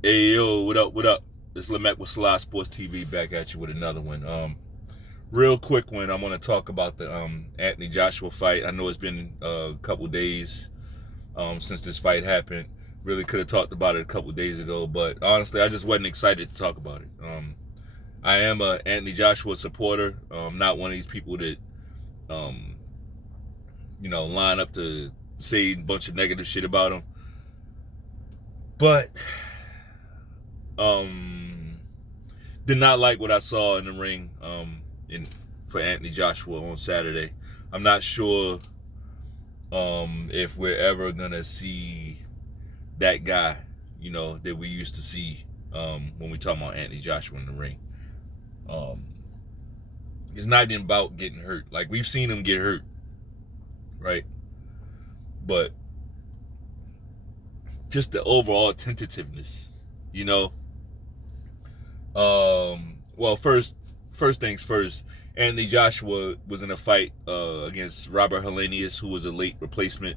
Hey yo, what up? What up? It's Lamech with Sly Sports TV back at you with another one. Real quick one. I'm gonna talk about the Anthony Joshua fight. I know it's been a couple days since this fight happened. Really could have talked about it a couple days ago, but honestly, I just wasn't excited to talk about it. I am a Anthony Joshua supporter. Not one of these people that um, line up to say a bunch of negative shit about him. But um, did not like what I saw in the ring in for Anthony Joshua on Saturday. I'm not sure if we're ever gonna see that guy, that we used to see when we talk about Anthony Joshua in the ring. Um, it's not even about getting hurt. Like we've seen him get hurt, right? But just the overall tentativeness, you know. Well, first things first. Anthony Joshua was in a fight against Robert Helenius, who was a late replacement,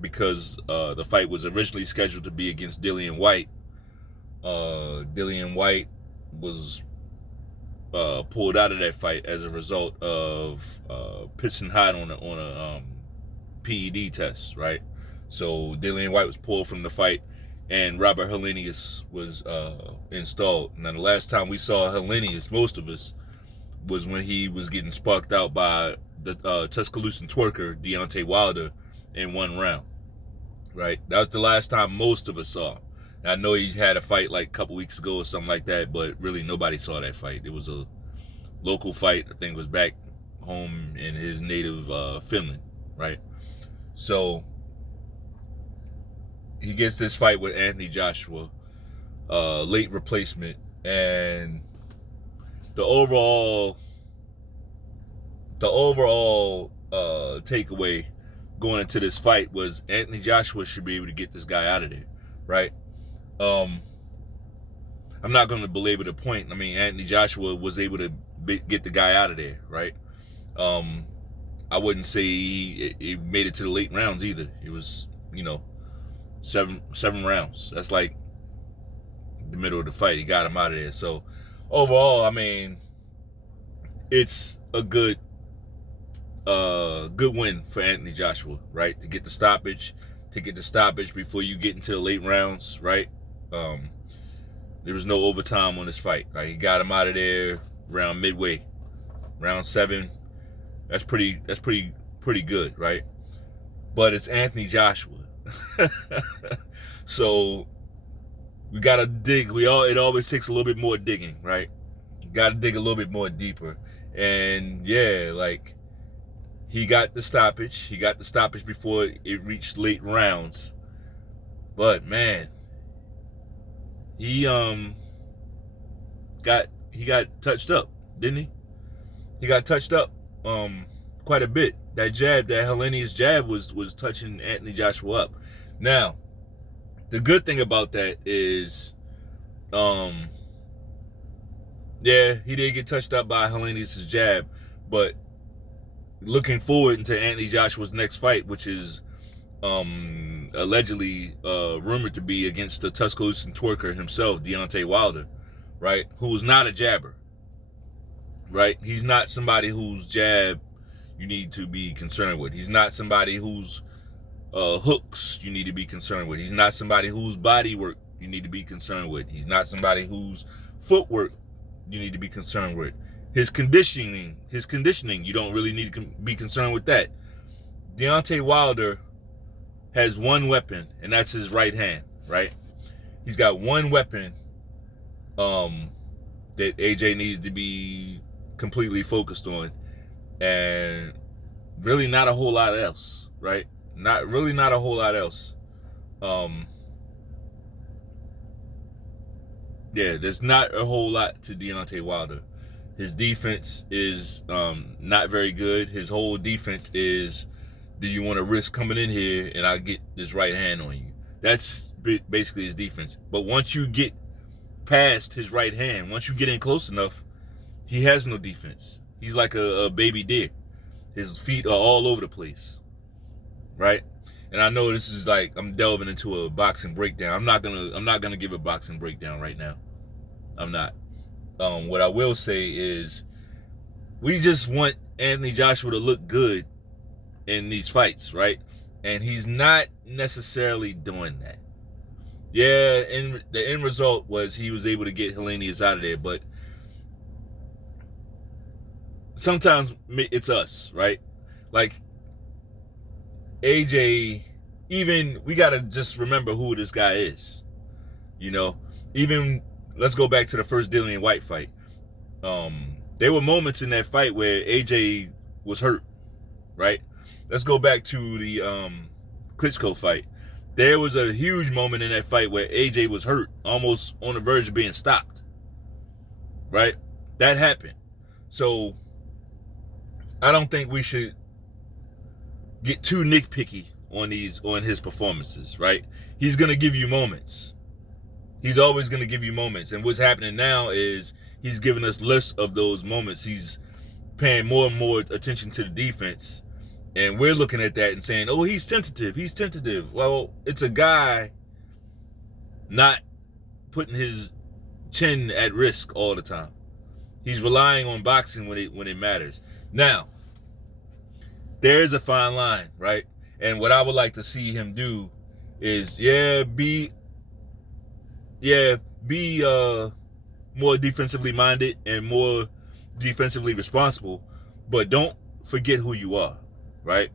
because the fight was originally scheduled to be against Dillian White. Dillian White was pulled out of that fight as a result of pissing hot on a PED test, right? So Dillian White was pulled from the fight, and Robert Helenius was installed. Now, the last time we saw Helenius, most of us, was when he was getting sparked out by the Tuscaloosa twerker Deontay Wilder in one round, right? That was the last time most of us saw him. I know he had a fight like a couple weeks ago or something like that, but really nobody saw that fight. It was a local fight. I think it was back home in his native Finland, right? So he gets this fight with Anthony Joshua, late replacement, and the overall takeaway going into this fight was Anthony Joshua should be able to get this guy out of there, right? I'm not going to belabor the point. I mean, Anthony Joshua was able to get the guy out of there, right? I wouldn't say he made it to the late rounds either. It was, seven rounds. That's like the middle of the fight. He got him out of there. So overall, I mean, it's a good win for Anthony Joshua, right? To get the stoppage before you get into the late rounds, right? There was no overtime on this fight, right? He got him out of there around midway, round 7. That's pretty good, right? But it's Anthony Joshua. So we gotta dig. It always takes a little bit more digging, right? You gotta dig a little bit more deeper. And yeah, like he got the stoppage. He got the stoppage before it reached late rounds. But man, he got touched up, didn't he? He got touched up quite a bit. That Helenius jab was touching Anthony Joshua up. Now, the good thing about that is, yeah, he did get touched up by Helenius' jab, but looking forward into Anthony Joshua's next fight, which is allegedly rumored to be against the Tuscaloosa twerker himself, Deontay Wilder, right? Who's not a jabber, right? He's not somebody whose jab you need to be concerned with. He's not somebody whose hooks you need to be concerned with. He's not somebody whose body work you need to be concerned with. He's not somebody whose footwork you need to be concerned with. His conditioning, you don't really need to be concerned with that. Deontay Wilder has one weapon, and that's his right hand, right? He's got one weapon that AJ needs to be completely focused on, and really not a whole lot else, right? Not a whole lot else. Yeah, there's not a whole lot to Deontay Wilder. His defense is not very good. His whole defense is, do you want to risk coming in here and I get this right hand on you? That's basically his defense. But once you get past his right hand, once you get in close enough, he has no defense. He's like a baby deer. His feet are all over the place, right? And I know this is like I'm delving into a boxing breakdown. I'm not gonna give a boxing breakdown right now. I'm not. What I will say is we just want Anthony Joshua to look good in these fights, right? And he's not necessarily doing that. Yeah, and the end result was he was able to get Helenius out of there, but sometimes it's us, right? Like AJ, even we gotta just remember who this guy is. You know, even let's go back to the first Dillian White fight. There were moments in that fight where AJ was hurt, right? Let's go back to the Klitschko fight. There was a huge moment in that fight where AJ was hurt, almost on the verge of being stopped, right? That happened. So I don't think we should get too nitpicky on his performances, right? He's gonna give you moments. He's always gonna give you moments. And what's happening now is he's giving us lists of those moments. He's paying more and more attention to the defense. And we're looking at that and saying, oh, he's tentative. He's tentative. Well, it's a guy not putting his chin at risk all the time. He's relying on boxing when it matters. Now, there is a fine line, right? And what I would like to see him do is, be more defensively minded and more defensively responsible, but don't forget who you are, right?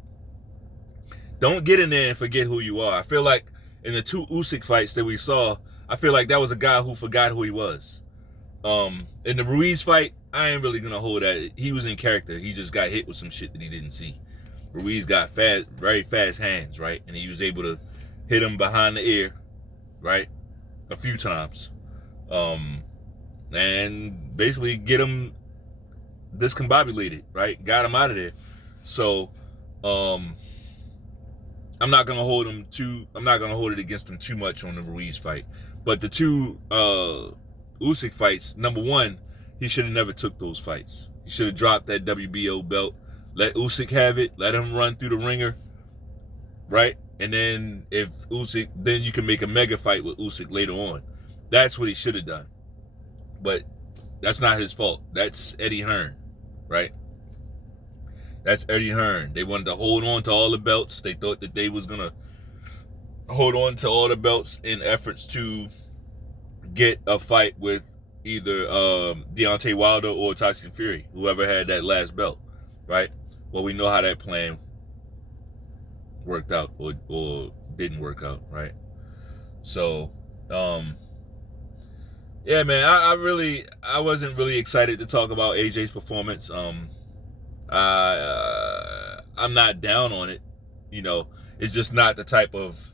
Don't get in there and forget who you are. I feel like in the two Usyk fights that we saw, I feel like that was a guy who forgot who he was. In the Ruiz fight, I ain't really gonna hold that. He was in character. He just got hit with some shit that he didn't see. Ruiz got very fast hands, right? And he was able to hit him behind the ear, right? A few times. And basically get him discombobulated, right? Got him out of there. So, I'm not gonna hold it against him too much on the Ruiz fight. But the two Usyk fights, number one, he should have never took those fights. He should have dropped that WBO belt. Let Usyk have it. Let him run through the ringer, right? And then then you can make a mega fight with Usyk later on. That's what he should have done. But that's not his fault. That's Eddie Hearn, right? That's Eddie Hearn. They wanted to hold on to all the belts. They thought that they was going to hold on to all the belts in efforts to get a fight with either Deontay Wilder or Tyson Fury, whoever had that last belt, right? Well, we know how that plan worked out or didn't work out, right? So, yeah, man, I wasn't really excited to talk about AJ's performance. I'm not down on it. You know, it's just not the type of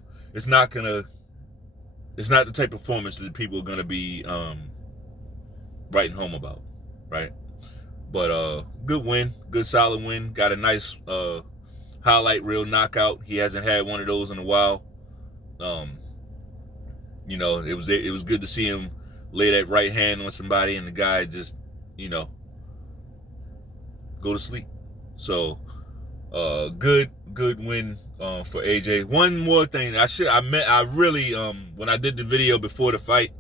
performance that people are gonna be writing home about, right? But good win, good solid win. Got a nice highlight reel knockout. He hasn't had one of those in a while. You know, it was good to see him lay that right hand on somebody and the guy just, you know, go to sleep. So good win for AJ. One more thing, I really when I did the video before the fight,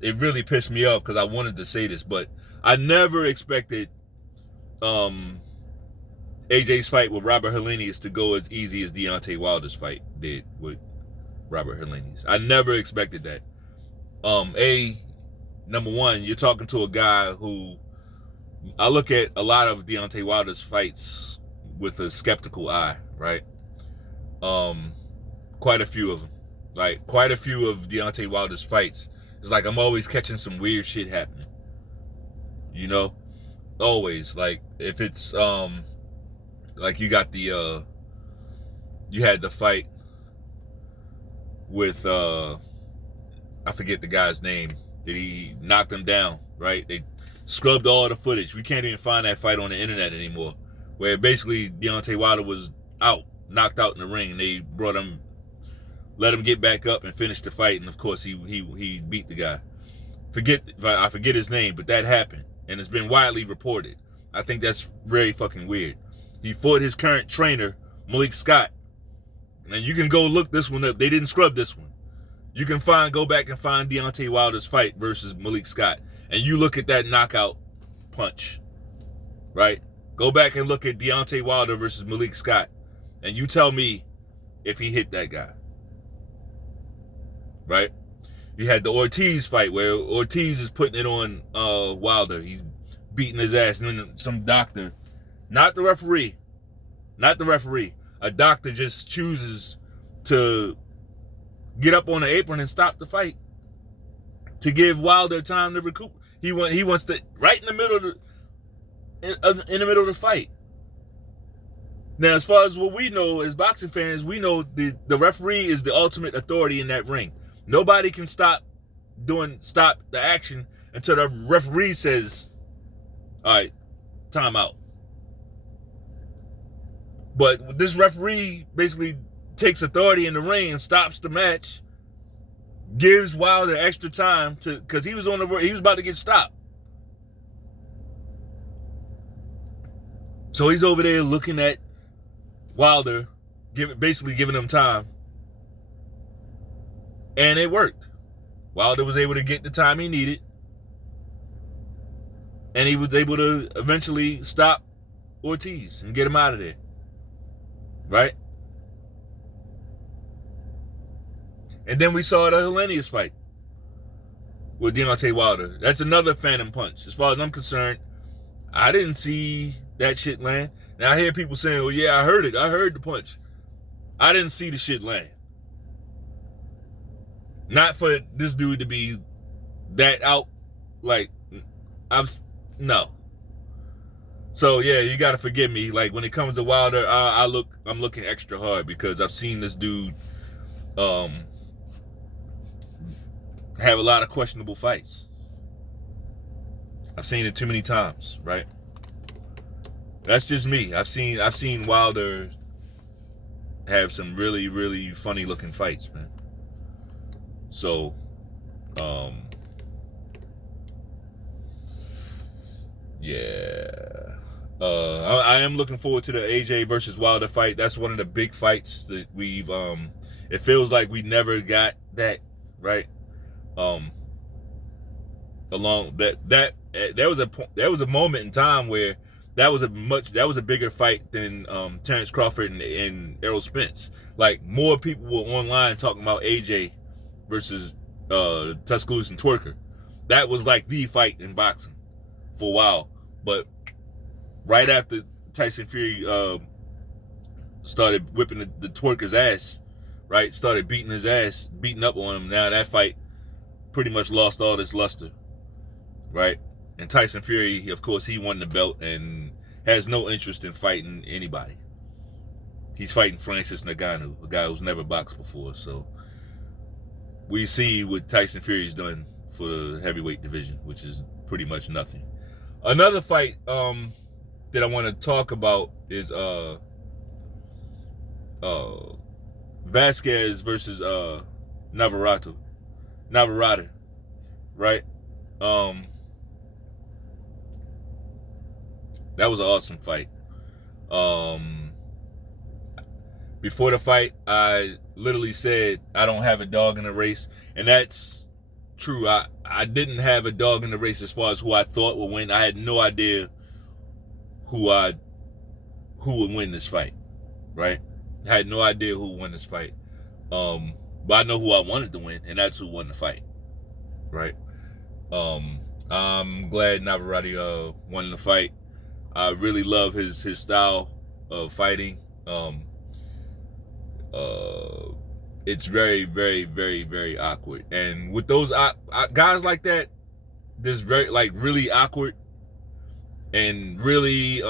it really pissed me off because I wanted to say this, but I never expected AJ's fight with Robert Helenius to go as easy as Deontay Wilder's fight did with Robert Helenius. I never expected that. Number one, you're talking to a guy who, I look at a lot of Deontay Wilder's fights with a skeptical eye, right? Quite a few of them. Like, quite a few of Deontay Wilder's fights, it's like I'm always catching some weird shit happening. You know? Always. Like, if it's, like you got you had the fight with, I forget the guy's name, that he knocked him down, right? They scrubbed all the footage. We can't even find that fight on the internet anymore, where basically Deontay Wilder was knocked out in the ring, and they let him get back up and finish the fight, and of course he beat the guy. I forget his name, but that happened, and it's been widely reported. I think that's very fucking weird. He fought his current trainer, Malik Scott, And you can go look this one up. They didn't scrub this one. You can go back and find Deontay Wilder's fight versus Malik Scott. And you look at that knockout punch, right? Go back and look at Deontay Wilder versus Malik Scott. And you tell me if he hit that guy. Right? You had the Ortiz fight where Ortiz is putting it on Wilder. He's beating his ass. And then some doctor, not the referee, a doctor just chooses to get up on the apron and stop the fight to give Wilder time to recoup. He wants to right in the middle of the fight. Now, as far as what we know as boxing fans, we know the referee is the ultimate authority in that ring. Nobody can stop the action until the referee says, "All right, time out." But this referee basically takes authority in the ring and stops the match, gives Wilder extra time because he was about to get stopped. So he's over there looking at Wilder, basically giving him time. And it worked. Wilder was able to get the time he needed. And he was able to eventually stop Ortiz and get him out of there. Right? And then we saw the Helenius fight with Deontay Wilder. That's another phantom punch. As far as I'm concerned, I didn't see that shit land. Now I hear people saying, "Oh yeah, I heard it. I heard the punch." I didn't see the shit land. Not for this dude to be that out, like, no. So yeah, you gotta forgive me. Like when it comes to Wilder, I'm looking extra hard because I've seen this dude have a lot of questionable fights. I've seen it too many times, right? That's just me. I've seen Wilder have some really, really funny looking fights, man. So, yeah. I am looking forward to the AJ versus Wilder fight. That's one of the big fights that we've, it feels like we never got that, right? Along there was a moment in time where that was a bigger fight than Terrence Crawford and Errol Spence. Like more people were online talking about AJ versus Tuscaloosa and Twerker. That was like the fight in boxing for a while. But right after Tyson Fury started whipping the Twerker's ass, right? Started beating his ass, beating up on him. Now that fight pretty much lost all its luster, right? And Tyson Fury, of course, he won the belt and has no interest in fighting anybody. He's fighting Francis Ngannou, a guy who's never boxed before. So we see what Tyson Fury's done for the heavyweight division, which is pretty much nothing. Another fight that I want to talk about is Vasquez versus Navarrete, right? That was an awesome fight. Before the fight, I literally said I don't have a dog in the race, and that's true. I didn't have a dog in the race as far as who I thought would win. I had no idea who would win this fight, right? I had no idea who would win this fight. But I know who I wanted to win, and that's who won the fight, right? I'm glad Navarrete won the fight. I really love his style of fighting. It's very, very, very, very awkward. And with those guys like that, this very really awkward and really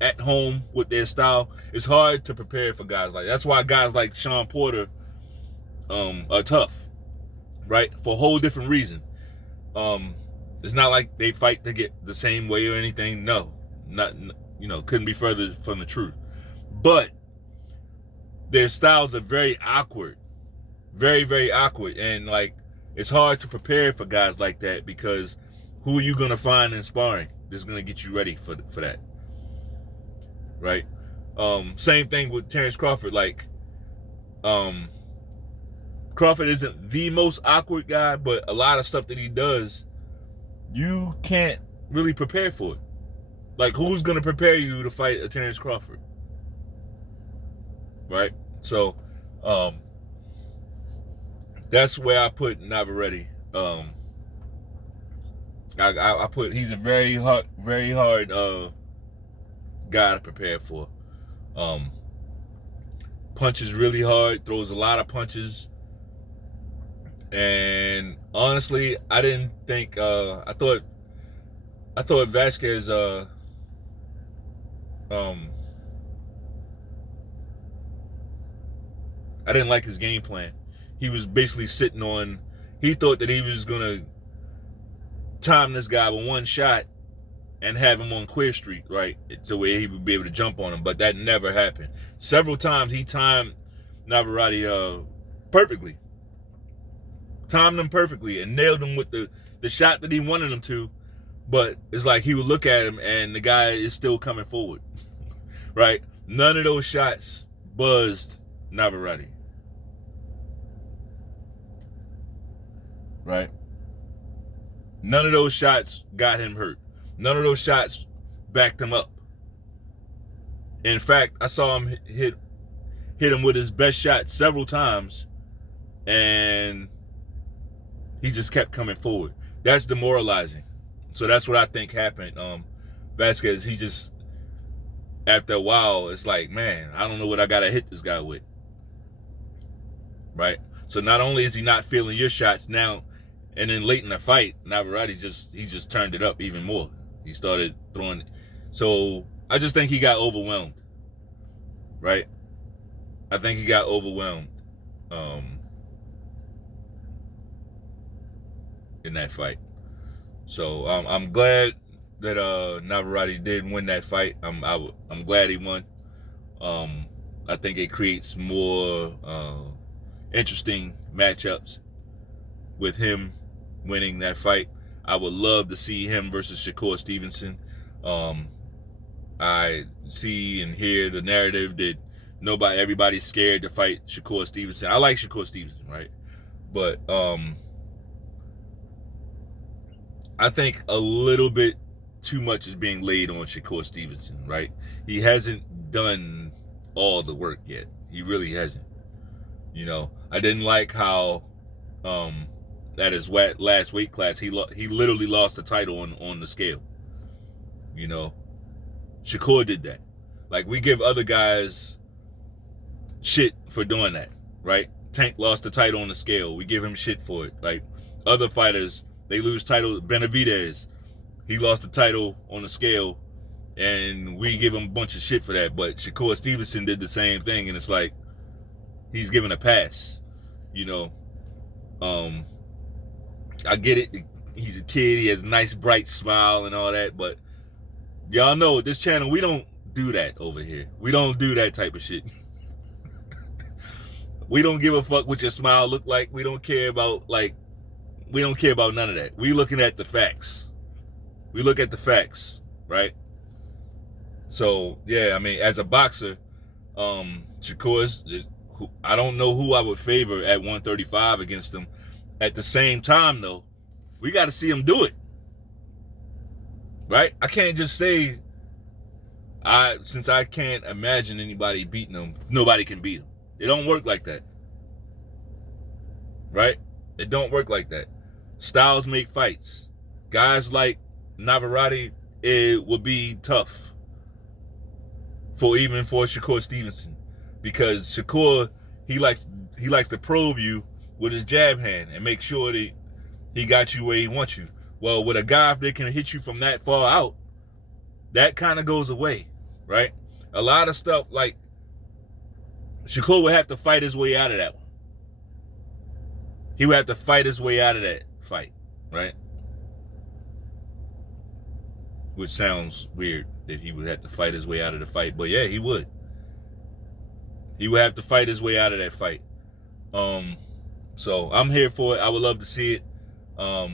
at home with their style, it's hard to prepare for guys like that. That's why guys like Sean Porter are tough, right? For a whole different reason. It's not like they fight to get the same way or anything. No, not, couldn't be further from the truth. But their styles are very awkward, very, very awkward. And like, it's hard to prepare for guys like that because who are you going to find in sparring that's going to get you ready for that? Right? Same thing with Terrence Crawford. Like, Um, Crawford isn't the most awkward guy, but a lot of stuff that he does, you can't really prepare for it. Like, who's gonna prepare you to fight a Terrence Crawford? Right? So, that's where I put Navarrete. I put he's a very hard guy to prepare for. Punches really hard, throws a lot of punches, and honestly, I didn't think. I thought Vasquez. I didn't like his game plan. He was basically sitting on. He thought that he was gonna time this guy with one shot and have him on Queer Street, right? To where he would be able to jump on him, but that never happened. Several times he timed Navarrete perfectly. Timed him perfectly and nailed him with the shot that he wanted him to, but it's like he would look at him and the guy is still coming forward, right? None of those shots buzzed Navarrete, right? None of those shots got him hurt. None of those shots backed him up. In fact, I saw him hit him with his best shot several times, and he just kept coming forward. That's demoralizing. So that's what I think happened. Vasquez, he just, after a while, it's like, man, I don't know what I gotta hit this guy with, right? So not only is he not feeling your shots now, and then late in the fight, Navarrete just turned it up even more. He started throwing. So I just think he got overwhelmed, right? I think he got overwhelmed in that fight. So I'm glad that Navarrete did win that fight. I'm glad he won. I think it creates more interesting matchups with him winning that fight. I would love to see him versus Shakur Stevenson. I see and hear the narrative that everybody's scared to fight Shakur Stevenson. I like Shakur Stevenson, right? But I think a little bit too much is being laid on Shakur Stevenson, right? He hasn't done all the work yet. He really hasn't. You know, I didn't like how at his last weight class, he literally lost the title on the scale. You know, Shakur did that. Like, we give other guys shit for doing that, right? Tank lost the title on the scale. We give him shit for it. Like, other fighters, they lose title. Benavidez, he lost the title on the scale, and we give him a bunch of shit for that. But Shakur Stevenson did the same thing, and it's like, he's given a pass, you know. I get it. He's a kid. He has a nice, bright smile and all that. But y'all know, this channel, we don't do that over here. We don't do that type of shit. We don't give a fuck what your smile look like. We don't care about, none of that. We looking at the facts. We look at the facts, right? So, yeah, I mean, as a boxer, Shakur I don't know who I would favor at 135 against him. At the same time, though, we got to see him do it, right? I can't just say, since I can't imagine anybody beating him, nobody can beat him. It don't work like that, right? It don't work like that. Styles make fights. Guys like Navarrete, it would be tough for Shakur Stevenson, because Shakur, he likes to probe you with his jab hand and make sure that he got you where he wants you. Well, with a guy, if they can hit you from that far out, that kind of goes away, right? A lot of stuff, like, Shakur would have to fight his way out of that one. He would have to fight his way out of that fight, right? Which sounds weird that he would have to fight his way out of the fight, but yeah, he would. He would have to fight his way out of that fight. So I'm here for it. I would love to see it. I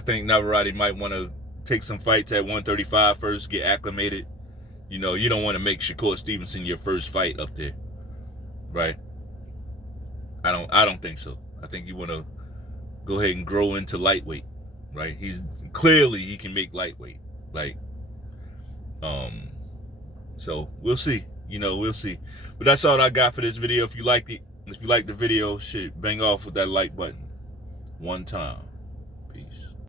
think Navarrete might want to take some fights at 135 first, get acclimated. You know, you don't want to make Shakur Stevenson your first fight up there. right? I don't think so. I think you want to go ahead and grow into lightweight, right? He's clearly he can make lightweight, like, so we'll see. We'll see. But that's all I got for this video. If you liked it, if you liked the video, shit, bang off with that like button one time.